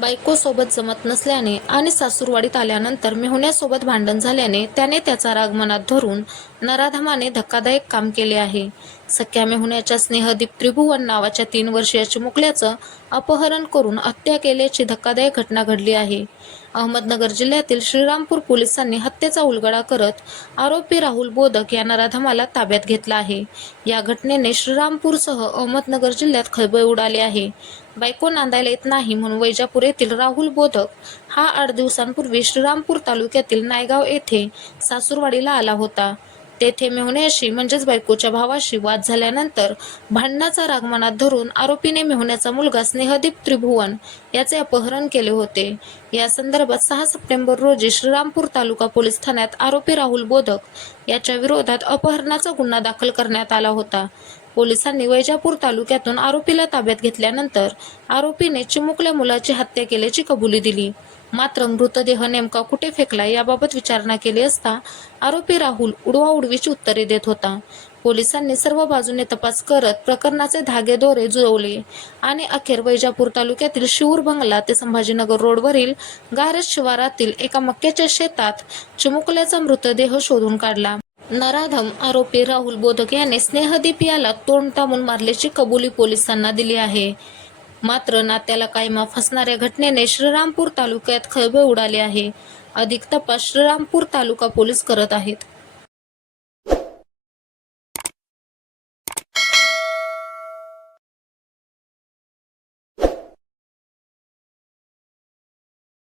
बायकोसोबत जमत नसल्याने आणि सासूरवाडीत आल्यानंतर मेहुण्यासोबत भांडण झाल्याने त्याने त्याचा राग मनात धरून नराधमाने धक्कादायक काम केले आहे. सख्या मेहुण्याच्या स्नेहदीप त्रिभुवन नावाच्या 3 वर्षीय चिमुकल्याचं अपहरण करून हत्या केल्याची धक्कादायक घटना घडली आहे. अहमदनगर जिल्ह्यातील श्रीरामपूर पोलिसांनी हत्येचा उलगडा करत आरोपी राहुल बोदक या नराधमाला ताब्यात घेतला आहे. या घटनेने श्रीरामपूरसह अहमदनगर जिल्ह्यात खळबळ उडाली आहे. बायको नांदायला येत नाही म्हणून वैजापूर येथील राहुल बोदक हा 8 दिवसांपूर्वी श्रीरामपूर तालुक्यातील नायगाव येथे सासूरवाडीला आला होता. तेथे मेहुण्याशी म्हणजेच बायकोच्या भावाशी वाद झाल्यानंतर भांडणाचा राग मनात धरून आरोपीने मेहुण्याचा मुलगा स्नेहदीप त्रिभुवन याचे अपहरण केले होते. या संदर्भात 6 सप्टेंबर रोजी श्रीरामपूर तालुका पोलीस ठाण्यात आरोपी राहुल बोदक याच्या विरोधात अपहरणाचा गुन्हा दाखल करण्यात आला होता. पोलिसांनी वैजापूर तालुक्यातून आरोपीला ताब्यात घेतल्यानंतर आरोपीने चिमुकल्या मुलाची हत्या केल्याची कबुली दिली. मात्र मृतदेह नेमका कुठे फेकला याबाबत विचारणा केली असता आरोपी राहुल उडवाउडवीची उत्तरे देत होता. पोलिसांनी सर्व बाजूने तपास करत प्रकरणाचे धागेदोरे जुळवले आणि अखेर वैजापूर तालुक्यातील शिऊर बंगला ते संभाजीनगर रोडवरील गारज शिवारातील एका मक्याच्या शेतात चिमुकल्याचा मृतदेह शोधून काढला. नराधम आरोपी राहुल बोदक याने स्नेहदीप याला तोंड दाबून मारल्याची कबुली पोलिसांना दिली आहे. मात्र नात्याला कायमा फसणाऱ्या घटनेने श्रीरामपूर तालुक्यात खळबळ उडाली आहे. अधिक तपास श्रीरामपूर तालुका पोलीस करत आहेत.